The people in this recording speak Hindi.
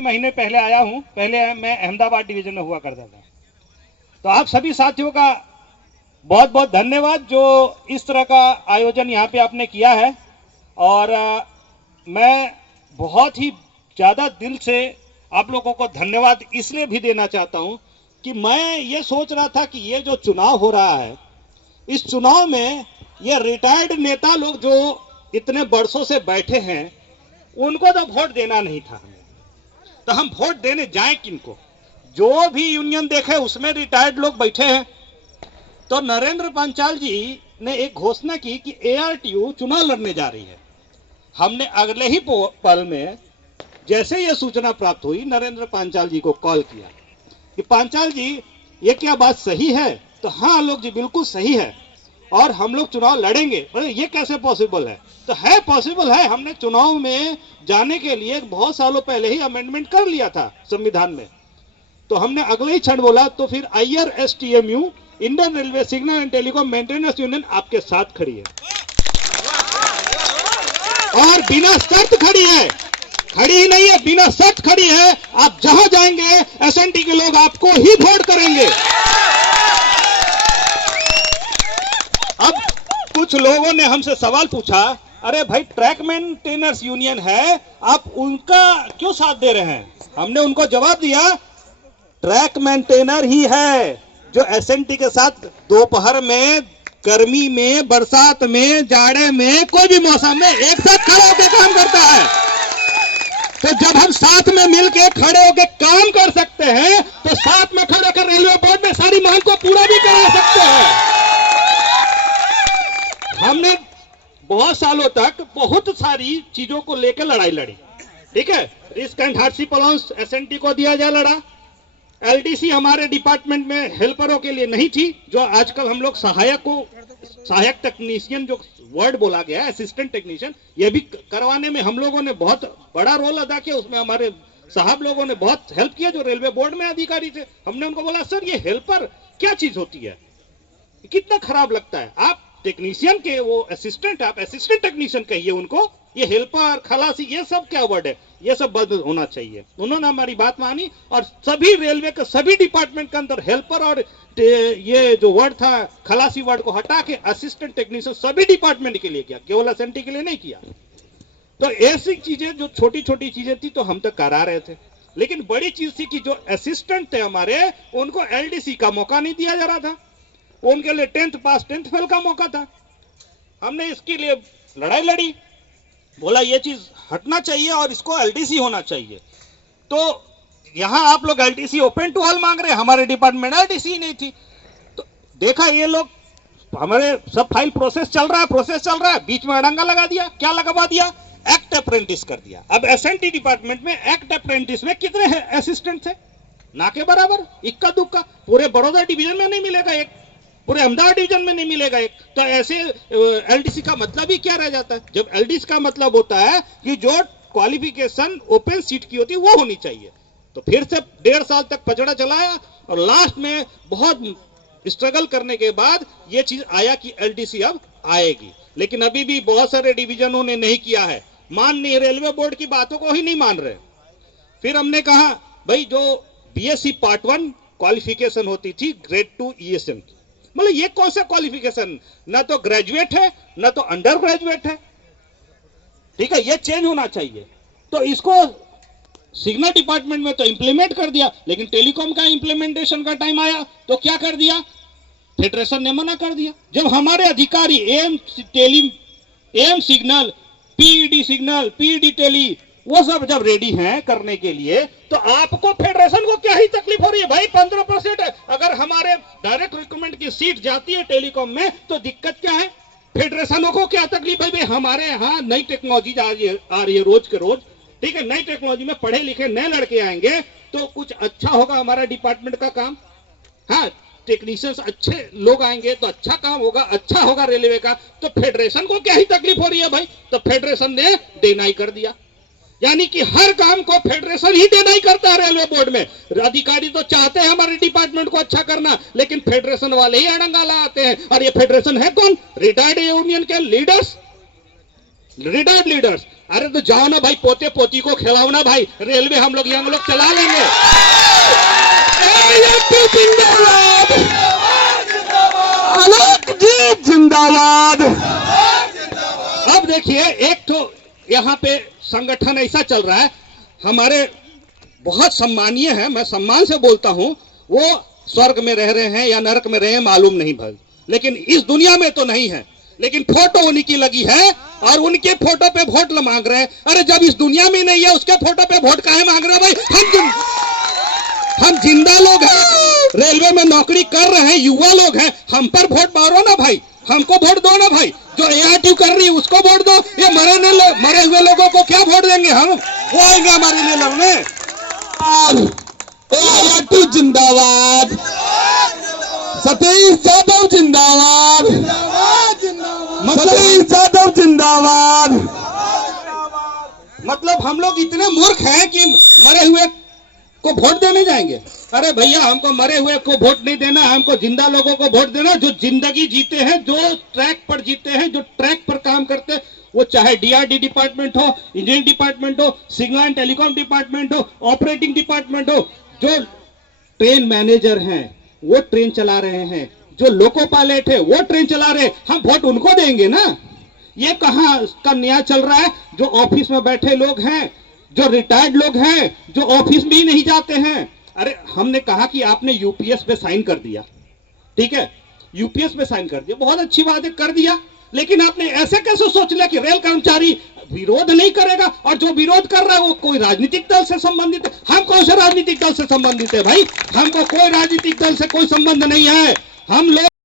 महीने पहले आया हूं। पहले मैं अहमदाबाद डिवीजन में हुआ करता था। तो आप सभी साथियों का बहुत बहुत धन्यवाद जो इस तरह का आयोजन यहाँ पे आपने किया है। और मैं बहुत ही ज़्यादा दिल से आप लोगों को धन्यवाद इसलिए भी देना चाहता हूँ कि मैं ये सोच रहा था कि ये जो चुनाव हो रहा है, इस चुनाव में ये रिटायर्ड नेता लोग जो इतने बरसों से बैठे हैं, उनको तो वोट देना नहीं था हमें। तो हम वोट देने जाएं किनको? जो भी यूनियन देखे उसमें रिटायर्ड लोग बैठे हैं। तो नरेंद्र पांचाल जी ने एक घोषणा की कि ARTU चुनाव लड़ने जा रही है। हमने अगले ही पल में जैसे ये सूचना प्राप्त हुई, नरेंद्र पांचाल जी को कॉल किया कि पांचाल जी ये क्या बात सही है? तो हाँ लोग जी बिल्कुल सही है और हम लोग चुनाव लड़ेंगे। बोले ये कैसे पॉसिबल है? तो है पॉसिबल है। हमने चुनाव में जाने के लिए बहुत सालों पहले ही अमेंडमेंट कर लिया था संविधान में। तो हमने अगले ही क्षण बोला तो फिर IRSTMU Indian railway signal and telecom maintenance union आपके साथ खड़ी है और बिना शर्त खड़ी है। खड़ी ही नहीं है, बिना शर्त खड़ी है। आप जहां जाएंगे SNT के लोग आपको ही वोट करेंगे। अब कुछ लोगों ने हमसे सवाल पूछा, अरे भाई ट्रैक मेंटेनर्स यूनियन है, आप उनका क्यों साथ दे रहे हैं? हमने उनको जवाब दिया, ट्रैक मेंटेनर ही है जो SNT के साथ दोपहर में, गर्मी में, बरसात में, जाड़े में, कोई भी मौसम में एक साथ खड़ा होकर काम करता है। तो जब हम साथ में मिलकर खड़े होकर काम कर सकते हैं तो साथ में खड़े होकर रेलवे बोर्ड में सारी मांग को पूरा भी करा सकते हैं। हमने बहुत सालों तक बहुत सारी चीजों को लेकर लड़ाई लड़ी, ठीक है। Risk and hardship allowance SNT को दिया जा लड़ा। LDC हमारे डिपार्टमेंट में हेल्परों के लिए नहीं थी, जो आजकल हम लोग सहायक टेक्नीशियन जो वर्ड बोला गया है, असिस्टेंट टेक्नीशियन, ये भी करवाने में हम लोगों ने बहुत बड़ा रोल अदा किया। उसमें हमारे साहब लोगों ने बहुत हेल्प किया जो रेलवे बोर्ड में अधिकारी थे। हमने उनको बोला, सर ये हेल्पर क्या चीज होती है, कितना खराब लगता है। आप टेक्नीशियन के वो असिस्टेंट, आप असिस्टेंट टेक्नीशियन कहिए उनको, ये हेल्पर, खलासी, ये सब क्या वर्ड है? ये सब बंद होना चाहिए। उन्होंने हमारी बात मानी और सभी रेलवे के सभी डिपार्टमेंट के अंदर हेल्पर और ये जो वर्ड था खलासी वर्ड को हटा के असिस्टेंट टेक्नीशियन सभी डिपार्टमेंट के लिए किया, केवल SNT के लिए नहीं किया। तो ऐसी चीजें जो छोटी छोटी चीजें थी तो हम तक करा रहे थे, लेकिन बड़ी चीज थी कि जो असिस्टेंट थे हमारे, उनको LDC का मौका नहीं दिया जा रहा था। उनके लिए 10th पास 10th फेल का मौका था। हमने इसके लिए लड़ाई लड़ी, बोला ये चीज हटना चाहिए और इसको LDC होना चाहिए। तो यहां आप लोग LDC ओपन टू ऑल मांग रहे हैं, हमारे डिपार्टमेंट LDC नहीं थी। तो देखा ये लोग, हमारे सब फाइल प्रोसेस चल रहा है, बीच में अड़ंगा लगा दिया। क्या लगवा दिया? एक्ट अप्रेंटिस कर दिया। अब SNT डिपार्टमेंट में एक्ट अप्रेंटिस में कितने असिस्टेंट थे? ना के बराबर, इक्का दुक्का। पूरे बड़ौदा डिवीजन में नहीं मिलेगा एक, पूरे अहमदाबाद डिवीजन में नहीं मिलेगा एक। तो ऐसे LDC का मतलब ही क्या रह जाता है? जब LDC का मतलब होता है कि जो क्वालिफिकेशन ओपन सीट की होती है वो होनी चाहिए। तो फिर से 1.5 साल तक पचड़ा चलाया और लास्ट में बहुत स्ट्रगल करने के बाद ये चीज आया कि LDC अब आएगी। लेकिन अभी भी बहुत सारे डिवीजनों ने नहीं किया है, मान नहीं, रेलवे बोर्ड की बातों को ही नहीं मान रहे। फिर हमने कहा भाई जो BSc पार्ट 1 क्वालिफिकेशन होती थी ग्रेड 2 ESM की, मतलब ये कौन सा क्वालिफिकेशन? ना तो ग्रेजुएट है ना तो अंडर ग्रेजुएट है, ठीक है, ये चेंज होना चाहिए। तो इसको सिग्नल डिपार्टमेंट में तो इंप्लीमेंट कर दिया, लेकिन टेलीकॉम का इंप्लीमेंटेशन का टाइम आया तो क्या कर दिया? फेडरेशन ने मना कर दिया। जब हमारे अधिकारी AM signal, PED signal, PED टेली, वो सब जब रेडी हैं करने के लिए, तो आपको फेडरेशन को क्या ही तकलीफ हो रही है? भाई 15% है। अगर हमारे डायरेक्ट रिक्रूटमेंट की सीट जाती है टेलीकॉम में तो दिक्कत क्या है? फेडरेशनों को क्या तकलीफ है? भाई हमारे यहाँ नई टेक्नोलॉजी आ रही है रोज के रोज, ठीक है। नई टेक्नोलॉजी में पढ़े लिखे नए लड़के आएंगे तो कुछ अच्छा होगा हमारा डिपार्टमेंट का काम। हाँ, टेक्नीशियंस अच्छे लोग आएंगे तो अच्छा काम होगा, अच्छा होगा रेलवे का। तो फेडरेशन को क्या ही तकलीफ हो रही है भाई? तो फेडरेशन ने डिनाई कर दिया। यानी कि हर काम को फेडरेशन ही डिनाई करता है रेलवे बोर्ड में। अधिकारी तो चाहते हैं हमारे डिपार्टमेंट को अच्छा करना, लेकिन फेडरेशन वाले ही अड़ंगा लगाते हैं। और ये फेडरेशन है कौन? रिटायर्ड यूनियन के लीडर्स, रिटायर्ड लीडर्स। अरे तो जाओ ना भाई, पोते पोती को खिलाओ ना भाई, रेलवे हम लोग यंग लोग चला लेंगे। जिंदाबाद, आलोक जी जिंदाबाद। अब देखिए, एक तो यहाँ पे संगठन ऐसा चल रहा है, हमारे बहुत सम्मानीय है, मैं सम्मान से बोलता हूं, वो स्वर्ग में रह रहे हैं या नरक में रहे हैं मालूम नहीं भाई, लेकिन इस दुनिया में तो नहीं है, लेकिन फोटो उन्हीं की लगी है और उनके फोटो पे वोट मांग रहे हैं। अरे जब इस दुनिया में नहीं है उसके फोटो पे वोट काहे मांग रहे हैं भाई? हम जिंदा लोग हैं, रेलवे में नौकरी कर रहे हैं, युवा लोग हैं, हम पर वोट मारो ना भाई, हमको वोट दो ना भाई। जो एआरटी कर रही है उसको वोट दो, ये मरे हुए लोगों को क्या वोट देंगे हम? वो आएंगे हमारे लिए लड़ने। एआरटी जिंदाबाद, सतीश यादव जिंदाबाद, सतीश यादव जिंदाबाद। मतलब हम लोग इतने मूर्ख हैं कि मरे हुए को वोट देने जाएंगे? अरे भैया, हमको मरे हुए को वोट नहीं देना, हमको जिंदा लोगों को वोट देना, जो जिंदगी जीते हैं, जो ट्रैक पर जीते हैं, जो ट्रैक पर काम करते हैं, वो चाहे डीआरडी डिपार्टमेंट हो, इंजीनियरिंग डिपार्टमेंट हो, सिग्नल एंड टेलीकॉम डिपार्टमेंट हो, ऑपरेटिंग डिपार्टमेंट हो, जो ट्रेन मैनेजर हैं वो ट्रेन चला रहे हैं, जो लोको पायलट है वो ट्रेन चला रहे हैं, हम वोट उनको देंगे ना? ये कहां का न्याय चल रहा है? जो ऑफिस में बैठे लोग हैं, जो रिटायर्ड लोग हैं, जो ऑफिस में ही नहीं जाते हैं। अरे हमने कहा कि आपने यूपीएस पे साइन कर दिया, ठीक है, यूपीएस पे साइन कर दिया, बहुत अच्छी बात है, कर दिया, लेकिन आपने ऐसे कैसे सोच लिया कि रेल कर्मचारी विरोध नहीं करेगा, और जो विरोध कर रहा है वो कोई राजनीतिक दल से संबंधित है? हम कौन से राजनीतिक दल से संबंधित है भाई? हमको कोई राजनीतिक दल से कोई संबंध नहीं है। हम लोग